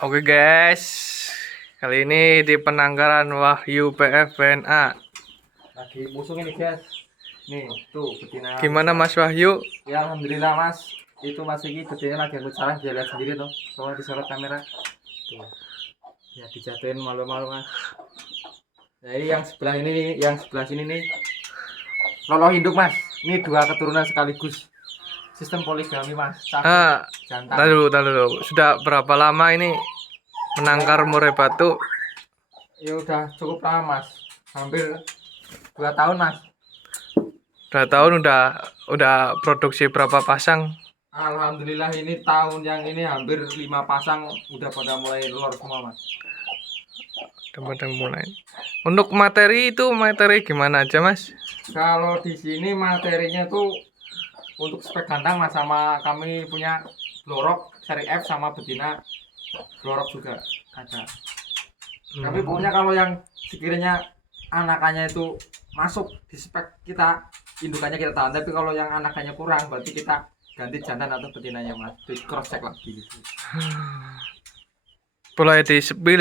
Oke guys, kali ini di penangkaran Wahyu PFNA. Lagi musuh ini guys. Nih tuh betina. Gimana Mas Wahyu? Ya alhamdulillah mas. Itu mas ini betina lagi aku salah, dia lihat sendiri tuh. Soalnya disorot kamera. Tuh. Ya dijatuhin malu-malu mas. Nah ini yang sebelah ini, yang sebelah sini nih. Lolo induk mas. Ini dua keturunan sekaligus. Sistem poligami mas. Jantan. Tahu. Sudah berapa lama ini menangkar murai batu? Ya udah cukup lama mas. Hampir 2 tahun mas. Udah tahun udah produksi berapa pasang? Alhamdulillah ini tahun yang ini hampir 5 pasang udah pada mulai telur semua mas. Udah mulai. Untuk materi gimana aja Mas? Kalau di sini materinya tuh untuk spek kandang mas, sama kami punya blorok seri F sama betina blorok juga ada. Tapi pokoknya kalau yang sekiranya anakannya itu masuk di spek kita, indukannya kita tahan. Tapi kalau yang anakannya kurang, berarti kita ganti jantan atau betinanya mas, di cross check lagi gitu. Boleh di sepil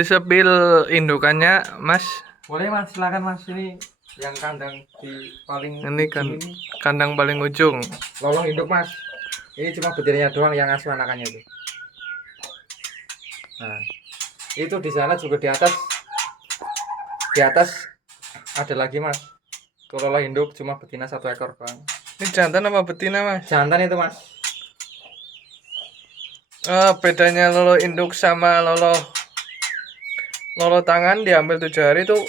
indukannya Mas? Boleh mas, silakan mas. Ini yang kandang di paling Ini kan ini. kandang paling ujung. Lolong induk mas. Ini cuma betinanya doang yang asuh anakannya itu. Nah, itu di sana juga di atas ada lagi mas. Kalau induk cuma betina 1 ekor bang. Ini jantan apa betina Mas? Jantan itu mas. Bedanya lolo induk sama lolo tangan diambil 7 hari itu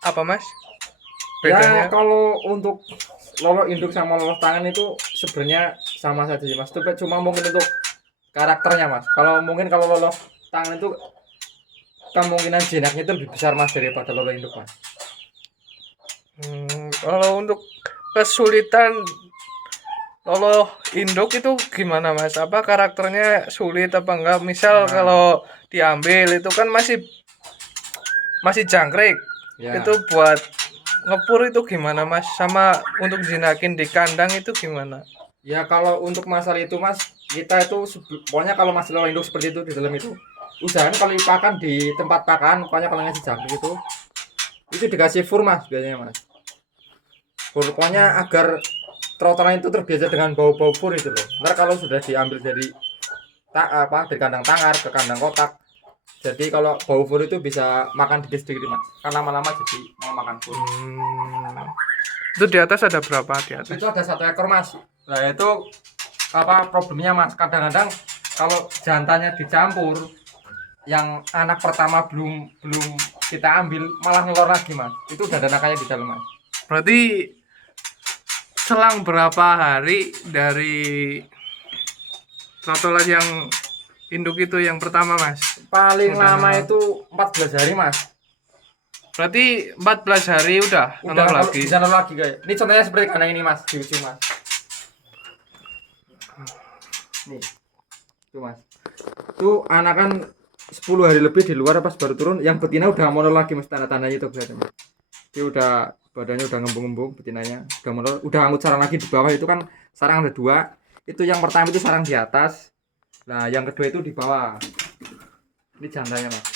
apa Mas? Bedanya? Ya kalau untuk lolo induk sama lolo tangan itu sebenarnya sama saja sih mas. Tapi cuma mungkin untuk karakternya mas. Kalau lolo tangan itu kemungkinan jinaknya itu lebih besar mas daripada lolo induk mas. Kalau untuk kesulitan lolo induk itu gimana Mas? Apa karakternya sulit apa enggak? Misal kalau diambil itu kan masih jangkrik. Ya. Itu buat ngepur itu gimana Mas? Sama untuk jinakin di kandang itu gimana? Ya kalau untuk masalah itu mas, kita itu pokoknya kalau masih lolo induk seperti itu di dalam itu, usahakan kalau pakan di tempat pakan, pokoknya kalau ngasih jangkrik itu dikasih fur mas biasanya mas. Fur pokoknya agar trotolan itu terbiasa dengan bau-bau fur itu loh. Ntar kalau sudah diambil dari dari kandang tangar ke kandang kotak, jadi kalau bau fur itu bisa makan dikit-dikit mas, kan lama-lama jadi mau makan fur. Itu di atas ada berapa di atas? Itu ada 1 ekor mas. Nah itu problemnya mas, kadang-kadang kalau jantannya dicampur, yang anak pertama belum kita ambil malah ngelor lagi mas. Itu udah ada anakannya di dalam mas. Berarti selang berapa hari dari trotolan yang induk itu yang pertama Mas? Paling lama itu 14 hari mas. Berarti 14 hari udah Udah lagi. bisa nol lagi guys. Ini contohnya seperti kandang ini mas, di ujung mas. Nih, tuh mas. Tuh anakan 10 hari lebih di luar pas baru turun. Yang betina udah monol lagi mas, tanda-tandanya itu kelihatan. Dia udah badannya udah ngembung-ngembung, betinanya udah monol, udah angkut sarang lagi di bawah. Itu kan sarang ada 2. Itu yang pertama itu sarang di atas. Nah, yang kedua itu di bawah. Ini jantannya mas.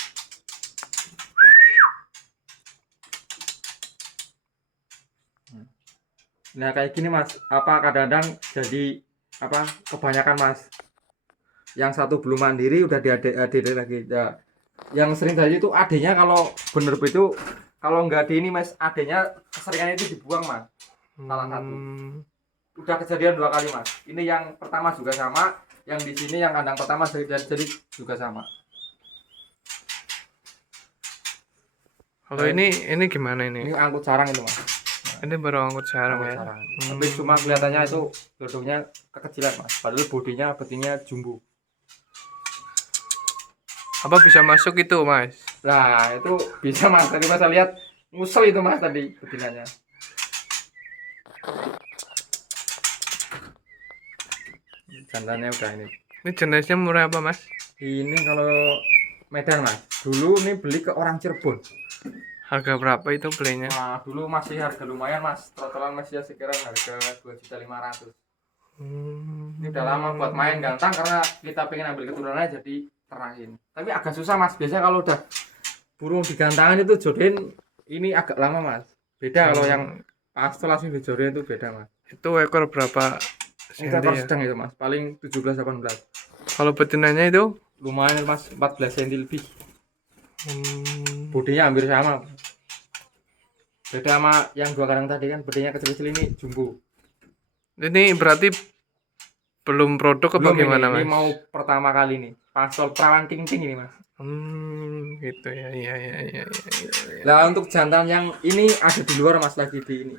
Nah kayak gini mas, kadang-kadang jadi kebanyakan mas. Yang satu belum mandiri udah diadek lagi. Ya, yang sering terjadi itu adenya kalau bener itu kalau nggak di ini mas, adenya keseringan itu dibuang mas. Salah satu. Udah kejadian 2 kali mas. Ini yang pertama juga sama, yang di sini yang kandang pertama jadi juga sama. Kalau ini gimana ini? Ini angkut sarang itu mas. Ini baru angkut sarang ya. Tapi cuma kelihatannya itu dodongnya kekecilan mas. Padahal bodinya betinnya jumbo. Apa bisa masuk itu mas? Nah itu bisa mas. Tadi mas lihat ngusel itu mas tadi betinanya. Jantannya udah ini. Ini jenisnya murah apa mas? Ini kalau Medan mas. Dulu ini beli ke orang Cirebon. Harga berapa itu belinya? Nah dulu masih harga lumayan mas. Trotolan masih sekiranya harga 2.500.000. Ini udah lama buat main gantang karena kita pengen ambil keturunannya, jadi terahin. Tapi agak susah mas. Biasanya kalau udah burung digantangan itu jodohin ini agak lama mas. Beda kalau yang pastel langsung dijodohin itu beda mas. Itu ekor berapa Ini senti ekor ya? sedang itu mas. Paling 17-18. Kalau betinanya itu Lumayan mas, 14 cm lebih. hmm, Bodinya hampir sama. Beda sama yang 2 kandang tadi kan, bodinya kecil-kecil, ini jumbo. ini berarti belum produk apa Belum gimana ini mas? mau pertama kali nih. Pastel perawan ting-ting ini mas. Gitu ya, iya, iya, iya, iya, iya. Nah untuk jantan yang ini ada di luar mas, lagi di ini.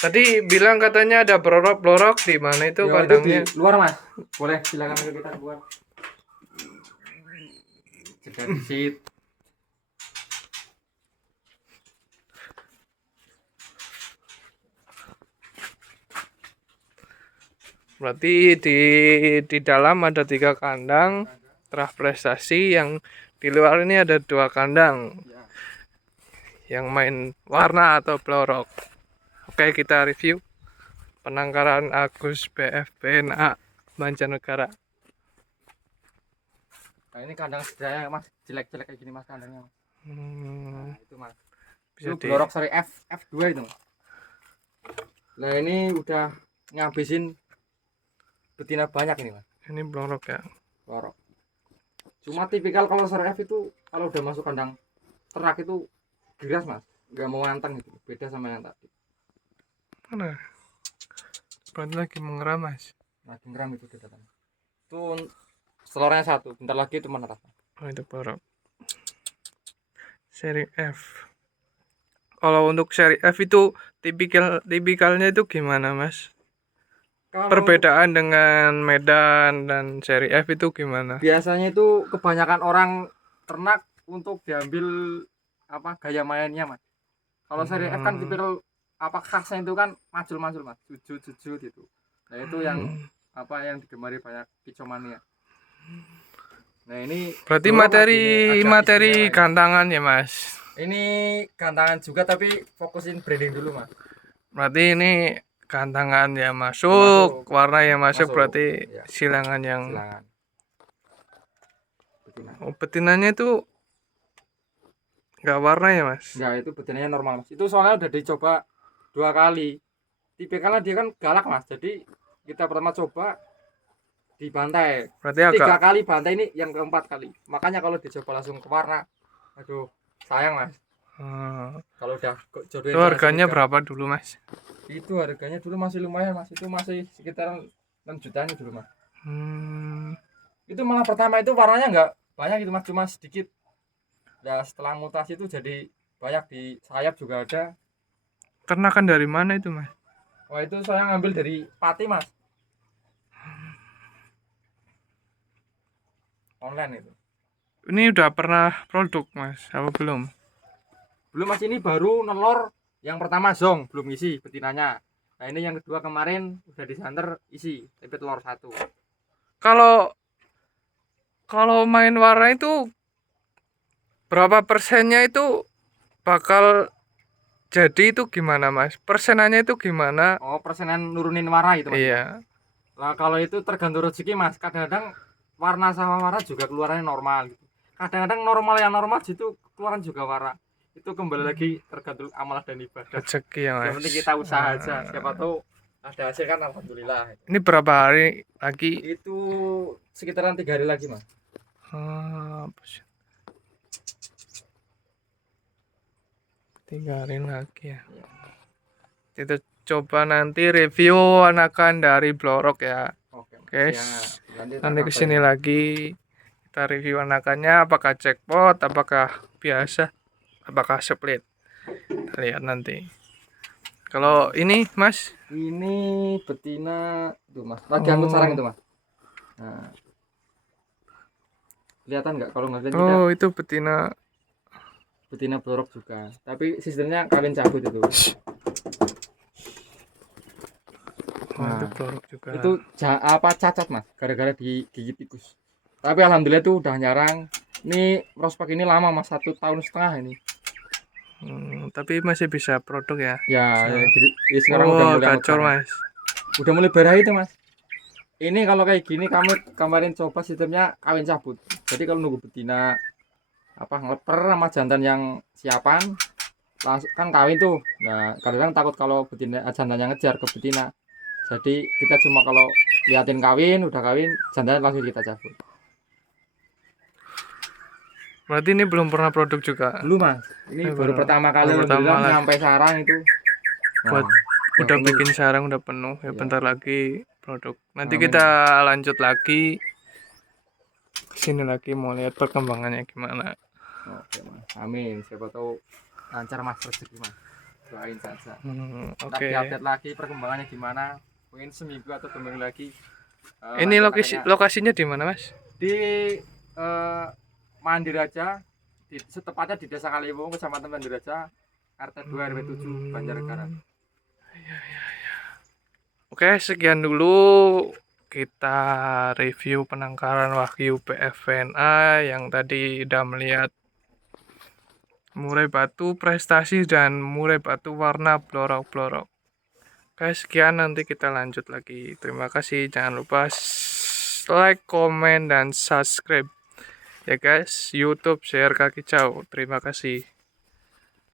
Tadi bilang katanya ada blorok di mana itu Yo, itu di kandangnya? luar mas. Boleh silakan kita buat. Jeda disit. Berarti di dalam ada 3 kandang prestasi, yang di luar ini ada 2 kandang Ya. yang main warna atau blorok. Oke, kita review penangkaran Agus BFPNA Banjarnegara. Nah ini kandang sederhana mas, jelek-jelek kayak gini mas kandangnya. Hmm, Nah, itu mas. bisa Itu blorok seri F2 itu mas. Nah ini udah ngabisin betina banyak ini mas. ini blorok ya. Blorok. Cuma tipikal kalau seri F itu kalau udah masuk kandang ternak itu giras mas, nggak mau nganteng itu. Beda sama yang tadi. Mana? Berarti lagi mengeram mas. Nah geram itu udah datang. Itu telurnya 1, bentar lagi itu menetas. Oh, itu blorok. Seri F. Kalau untuk seri F itu tipikalnya itu gimana mas? Kalau Perbedaan dengan Medan dan seri F itu gimana? biasanya itu kebanyakan orang ternak untuk diambil apa gaya mainnya mas. Kalau seri F kan tipikal apa khasnya itu kan majul-majul mas, jujur gitu. Nah itu yang apa yang digemari banyak kicomania. Nah ini Berarti blorok mas, materi ini agak materi istimewa ini. gantangan ya mas. Ini gantangan juga tapi fokusin breeding dulu mas. Berarti ini gantangan yang Masuk. masuk, warna yang masuk, Masuk. berarti Ya. silangan yang Silakan. Betina. betinanya itu nggak warna ya mas? Enggak, itu betinanya normal mas. Itu soalnya udah dicoba 2 kali. Tipikalnya dia kan galak mas. Jadi kita pertama coba dibantai. Berarti 3 agak kali bantai, ini yang keempat kali. Makanya kalau dicoba langsung ke warna, aduh sayang mas. Kalau udah jodohin itu harganya sama berapa dulu mas? itu harganya dulu masih lumayan mas. Itu masih sekitaran 6 jutaan dulu mas. Itu malah pertama itu warnanya nggak banyak itu mas, cuma sedikit. Nah setelah mutasi itu jadi banyak, di sayap juga ada. Ternakan dari mana itu mas? Wah itu saya ngambil dari Pati mas, online itu. Ini udah pernah produk mas? Apa belum? Belum mas, ini baru nelor. Yang pertama zong belum isi betinanya. Nah ini yang kedua kemarin udah disanter isi tapi telur 1. Kalau main warna itu berapa persennya itu bakal jadi itu gimana mas? Persenannya itu gimana? Oh persenan nurunin warna itu mas. Iya. Nah kalau itu tergantung rezeki mas. Kadang-kadang warna sama warna juga keluarannya normal gitu. Kadang-kadang normal yang normal itu keluaran juga warna. Itu kembali lagi tergantung amal dan ibadah. Rezeki ya mas. Yang penting kita usaha aja. Siapa tahu ada hasil kan alhamdulillah. Ini berapa hari lagi? Itu sekitaran 3 hari lagi mas. Apa sih? 3 hari lagi ya. Kita coba nanti review anakan dari blorok ya. Oke Guys, siap. nanti kesini lagi kita review anakannya, apakah jackpot, apakah biasa, apakah split. Kita lihat nanti. Kalau ini mas, Ini betina tuh mas, lagi angkut sarang itu mas. Nah, kelihatan nggak? Kalau nggak kelihatan oh itu betina. betina blorok juga, tapi sistemnya kawin cabut itu. Oh, itu Nah, blorok juga. itu apa cacat mas, gara-gara digigit tikus. Tapi alhamdulillah itu udah nyarang. Ini prospek ini lama mas, 1,5 tahun ini. Tapi masih bisa produk ya. Ya, So. jadi sekarang Oh, udah mulai gacor angkut sarang. mas. Udah mulai berahi itu mas. Ini kalau kayak gini kami kemarin coba sistemnya kawin cabut. Jadi kalau nunggu betina apa ngeleper sama jantan yang siapan langsung kan kawin tuh. Nah, kadang takut kalau betina jantannya ngejar ke betina. Jadi kita cuma kalau liatin kawin, udah kawin, jantan langsung kita cabut. Berarti ini belum pernah produk juga. Belum mas, ini baru pertama kali baru pertama alhamdulillah lagi. sampai sarang itu. Buat udah udah penuh. bikin sarang udah penuh ya, Iya. bentar lagi produk. Nanti Amin. kita lanjut lagi kesini lagi mau lihat perkembangannya gimana. Oke mas, amin. Siapa tahu lancar mas rezeki mas. Doain saja. Ntar Oke. diupdate lagi perkembangannya gimana. Mungkin seminggu atau 2 minggu lagi. Ini lancar-lancarnya. lokasinya di mana mas? Di Mandiraja, setepatnya di Desa Kaliwung, Kecamatan Mandiraja, RT 2 RW 7 Banjarnegara. Oke, sekian dulu kita review penangkaran Wahyu PFNA yang tadi udah melihat murai batu prestasi dan murai batu warna blorok-blorok. Oke, sekian, nanti kita lanjut lagi. Terima kasih, jangan lupa like, komen, dan subscribe ya guys. YouTube share kaki jauh. Terima kasih.